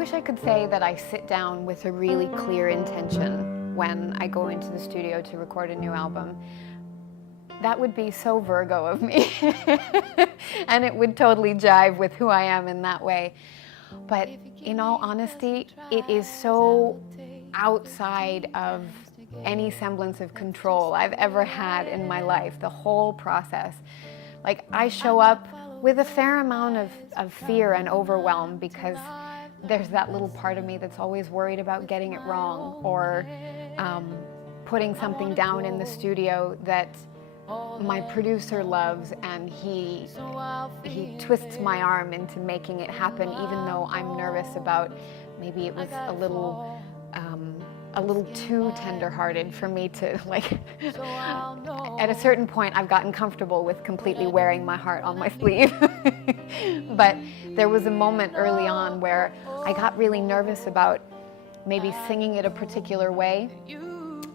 wish I could say that I sit down with a really clear intention when I go into the studio to record a new album. That would be so Virgo of me, and it would totally jive with who I am in that way. But in all honesty, it is so outside of any semblance of control I've ever had in my life, the whole process. Like, I show up with a fair amount of fear and overwhelm because there's that little part of me that's always worried about getting it wrong, or putting something down in the studio that my producer loves, and he twists my arm into making it happen, even though I'm nervous about maybe it was a little too tender-hearted for me to, like, at a certain point I've gotten comfortable with completely wearing my heart on my sleeve. But there was a moment early on where I got really nervous about maybe singing it a particular way,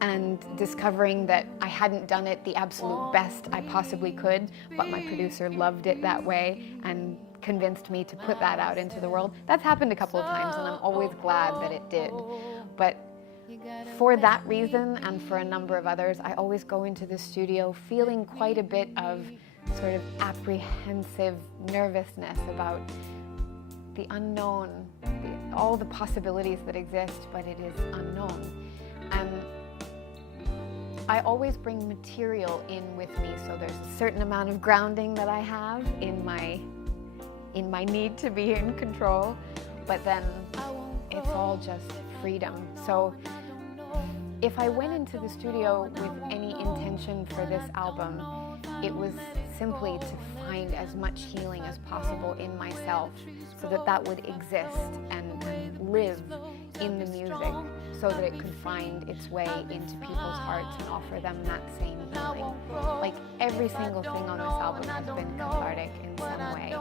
and discovering that I hadn't done it the absolute best I possibly could, but my producer loved it that way and convinced me to put that out into the world. That's happened a couple of times, and I'm always glad that it did. But for that reason, and for a number of others, I always go into the studio feeling quite a bit of sort of apprehensive nervousness about the unknown, all the possibilities that exist, but it is unknown. And I always bring material in with me, so there's a certain amount of grounding that I have in my need to be in control, but then it's all just freedom. So if I went into the studio with any intention for this album, it was simply to find as much healing as possible in myself, so that that would exist and live in the music, so that it could find its way into people's hearts and offer them that same healing. Like, every single thing on this album has been cathartic in some way.